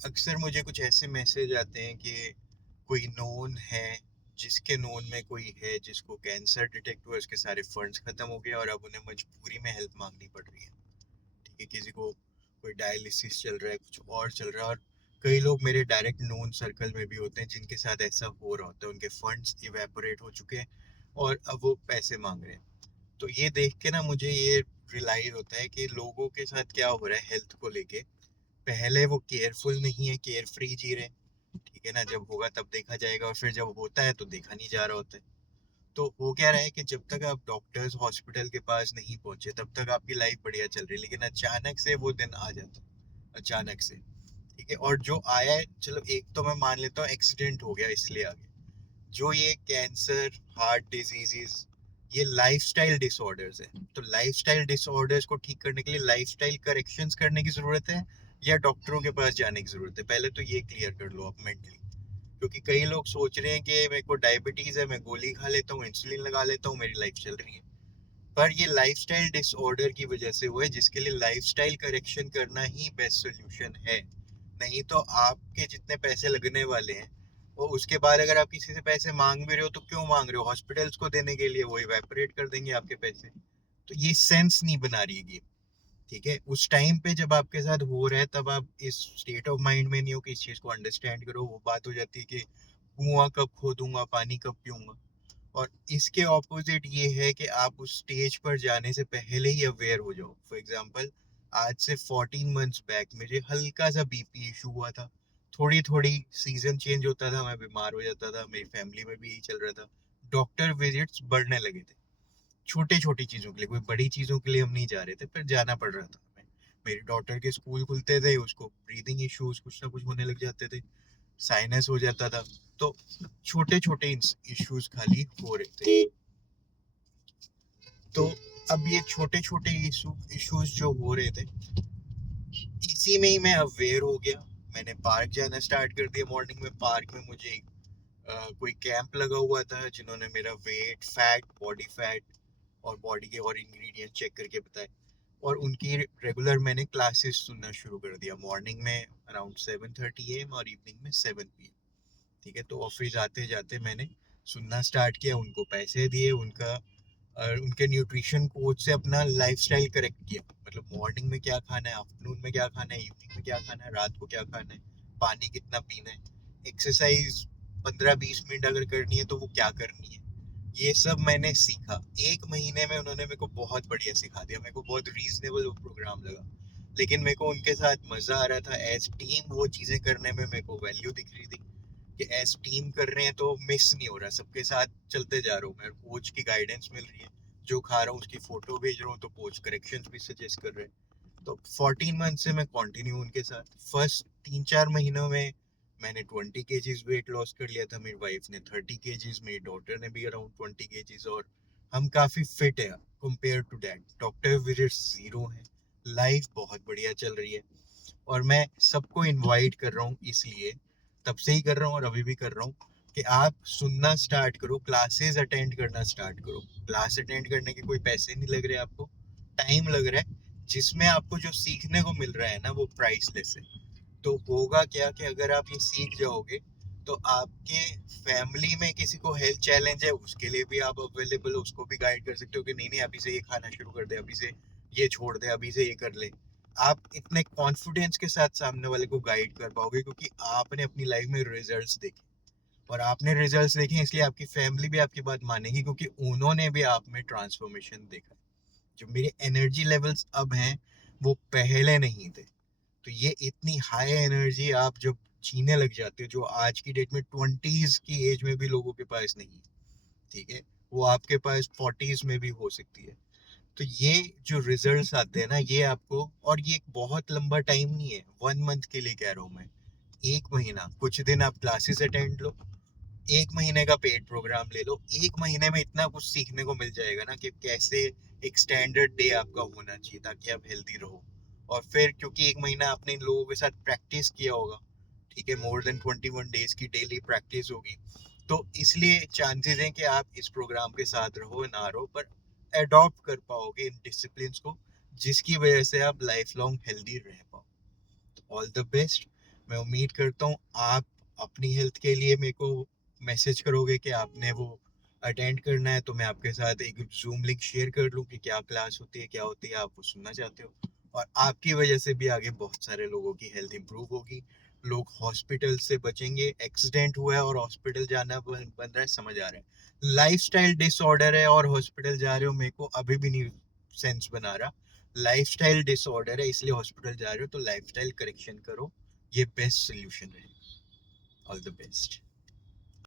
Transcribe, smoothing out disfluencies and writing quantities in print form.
अक्सर मुझे कुछ ऐसे मैसेज आते हैं कि कोई नोन है, जिसके नोन में कोई है जिसको कैंसर डिटेक्ट हुआ, उसके सारे फंड्स खत्म हो गए और अब उन्हें मजबूरी में हेल्प मांगनी पड़ रही है। ठीक है, किसी को कोई डायलिसिस चल रहा है, कुछ और चल रहा है। और कई लोग मेरे डायरेक्ट नोन सर्कल में भी होते हैं जिनके साथ ऐसा हो रहा होता है, उनके फंड्स इवेपोरेट हो चुके हैं और अब वो पैसे मांग रहे हैं। तो ये देख के ना मुझे ये रियलाइज होता है कि लोगों के साथ क्या हो रहा है हेल्थ को लेके। पहले वो केयरफुल नहीं है, केयर फ्री जी रहे हैं। ठीक है ना, जब होगा तब देखा जाएगा, और फिर जब होता है तो देखा नहीं जा रहा होता है। तो हो क्या रहा है कि जब तक आप डॉक्टर्स हॉस्पिटल के पास नहीं पहुंचे तब तक आपकी लाइफ बढ़िया चल रही है, लेकिन अचानक से वो दिन आ जाता है, अचानक से। ठीक है, और जो आया है, चलो एक तो मैं मान लेता हूँ एक्सीडेंट हो गया इसलिए आ गया। जो ये कैंसर, हार्ट डिजीजेस, ये लाइफस्टाइल डिसऑर्डर्स है। तो लाइफस्टाइल डिसऑर्डर्स को ठीक करने के लिए लाइफस्टाइल करेक्शंस करने की जरूरत है या डॉक्टरों के पास जाने की जरूरत है? पहले तो ये क्लियर कर लो आप मेंटली। क्योंकि कई लोग सोच रहे हैं कि मेरे को डायबिटीज है, मैं गोली खा लेता हूँ, इंसुलिन लगा लेता हूँ, मेरी लाइफ चल रही है। पर ये लाइफस्टाइल डिसऑर्डर की वजह से हुआ है, जिसके लिए लाइफस्टाइल करेक्शन करना ही बेस्ट सोल्यूशन है। नहीं तो आपके जितने पैसे लगने वाले हैं, वो उसके बाद अगर आप किसी से पैसे मांग भी रहे हो तो क्यों मांग रहे हो? हॉस्पिटल्स को देने के लिए, वो इवेपोरेट कर देंगे आपके पैसे। तो ये सेंस नहीं बना रही है गेम। ठीक है, उस टाइम पे जब आपके साथ हो रहा है तब आप इस स्टेट ऑफ माइंड में नहीं हो कि इस चीज को अंडरस्टैंड करो। वो बात हो जाती है कि कुआं कब खोदूंगा, पानी कब पीऊंगा। और इसके ऑपोजिट ये है कि आप उस स्टेज पर जाने से पहले ही अवेयर हो जाओ। फॉर एग्जांपल, आज से 14 मंथ्स बैक मुझे हल्का सा बीपी इशू हुआ था। थोड़ी थोड़ी सीजन चेंज होता था, मैं बीमार हो जाता था, मेरी फैमिली में भी यही चल रहा था। डॉक्टर विजिट्स बढ़ने लगे थे, छोटी छोटी चीजों के लिए। कोई बड़ी चीजों के लिए हम नहीं जा रहे थे, पर जाना पड़ रहा था हमें। मेरी डॉटर के स्कूल खुलते थे, उसको ब्रीदिंग इश्यूज कुछ ना कुछ होने लग जाते थे, साइनस हो जाता था। तो छोटे छोटे इश्यूज खाली हो रहे थे। तो अब ये छोटे छोटे इश्यूज जो हो रहे थे, इसी में ही मैं अवेयर हो गया। मैंने पार्क जाना स्टार्ट कर दिया। मॉर्निंग में पार्क में मुझे कोई कैंप लगा हुआ था, जिन्होंने मेरा वेट, फैट, बॉडी फैट और बॉडी के और इंग्रेडिएंट चेक करके बताए। और उनकी रेगुलर मैंने क्लासेस सुनना शुरू कर दिया, मॉर्निंग में अराउंड 7:30 AM और इवनिंग में 7 PM। ठीक है, तो ऑफिस आते जाते मैंने सुनना स्टार्ट किया, उनको पैसे दिए, उनके न्यूट्रिशन कोच से अपना लाइफस्टाइल करेक्ट किया। मतलब मॉर्निंग में क्या खाना है, आफ्टरनून में क्या खाना है, इवनिंग में क्या खाना है, रात को क्या खाना है, पानी कितना पीना है, एक्सरसाइज 15-20 मिनट अगर करनी है तो वो क्या करनी है। ये सब मैंने सीखा। 1 महीने में उन्होंने मेरे को बहुत बढ़िया सिखा दिया, मेरे को बहुत रीजनेबल वो प्रोग्राम लगा। लेकिन मेरे को उनके साथ मजा आ रहा था। एज टीम वो चीजें करने में मेरे को वैल्यू दिख रही थी कि एज टीम कर रहे हैं तो मिस नहीं हो रहा, सबके साथ चलते जा रहा हूँ मैं, कोच की गाइडेंस मिल रही है, जो खा रहा हूँ उसकी फोटो भेज रहा हूँ तो कोच करेक्शंस भी सजेस्ट कर रहे हैं। तो 14 मंथ से मैं कंटिन्यू उनके साथ। फर्स्ट 3-4 महीनों में मैंने 20 kgs वेट लॉस कर लिया था, मेरी वाइफ ने 30 kgs, मेरी डॉटर ने भी अराउंड 20 kgs। और हम काफी फिट है compare to that. Doctor visits zero है, लाइफ बहुत बढ़िया चल रही है। और मैं सबको इनवाइट कर रहा हूँ इसलिए, तब से ही कर रहा हूँ और अभी भी कर रहा हूँ, कि आप सुनना स्टार्ट करो, क्लासेस अटेंड करना स्टार्ट करो। क्लास अटेंड करने के कोई पैसे नहीं लग रहे आपको, टाइम लग रहा है। जिसमें आपको जो सीखने को मिल रहा है ना, वो प्राइसलेस है। तो होगा क्या कि अगर आप ये सीख जाओगे तो आपके फैमिली में किसी को हेल्थ चैलेंज है, उसके लिए भी आप अवेलेबल हो, उसको भी गाइड कर सकते हो कि नहीं नहीं अभी से ये खाना शुरू कर दे, अभी से ये छोड़ दे, अभी से ये कर ले। आप इतने कॉन्फिडेंस के साथ सामने वाले को गाइड कर पाओगे क्योंकि आपने अपनी लाइफ में रिजल्ट्स देखे। और आपने रिजल्ट्स देखे इसलिए आपकी फैमिली भी आपकी बात मानेगी, क्योंकि उन्होंने भी आप में ट्रांसफॉर्मेशन देखा। जो मेरे एनर्जी लेवल्स अब हैं वो पहले नहीं थे। तो ये इतनी हाई एनर्जी आप जब जीने लग जाते हो, जो आज की डेट में 20s की एज में भी लोगों के पास नहीं है, ठीक है, वो आपके पास 40s में भी हो सकती है। तो ये जो रिजल्ट्स आते हैं ना, ये आपको, और ये एक बहुत लंबा टाइम नहीं है, 1 मंथ के लिए कह रहा हूँ मैं। 1 महीना, कुछ दिन आप क्लासेस अटेंड लो, 1 महीने का पेड प्रोग्राम ले लो। 1 महीने में इतना कुछ सीखने को मिल जाएगा ना कि कैसे एक स्टैंडर्ड डे आपका होना चाहिए ताकि आप हेल्दी रहो। और फिर क्योंकि 1 महीना आपने इन लोगों के साथ प्रैक्टिस किया होगा, ठीक है, more than 21 days की डेली प्रैक्टिस होगी, तो इसलिए चांसेस हैं कि आप इस प्रोग्राम के साथ रहो ना रहो, पर अडॉप्ट कर पाओगे इन डिसिप्लिन्स को, जिसकी वजह से आप लाइफ लॉन्ग हेल्दी रह पाओ। All the best. मैं उम्मीद करता हूँ आप अपनी हेल्थ के लिए मेरे को मैसेज करोगे कि आपने वो अटेंड करना है, तो मैं आपके साथ एक जूम लिंक शेयर कर लूँ कि क्या क्लास होती है, क्या होती है, आप वो सुनना चाहते हो। और आपकी वजह से भी आगे बहुत सारे लोगों की हेल्थ इंप्रूव होगी, लोग हॉस्पिटल से बचेंगे। एक्सीडेंट हुआ है और हॉस्पिटल जाना बन रहा है, समझ आ रहा है लाइफस्टाइल डिसऑर्डर है और हॉस्पिटल जा रहे हो, मेरे को अभी भी नहीं सेंस बना रहा। लाइफस्टाइल डिसऑर्डर है इसलिए हॉस्पिटल जा रहे हो, तो लाइफस्टाइल करेक्शन करो, ये बेस्ट सोल्यूशन है। All the best.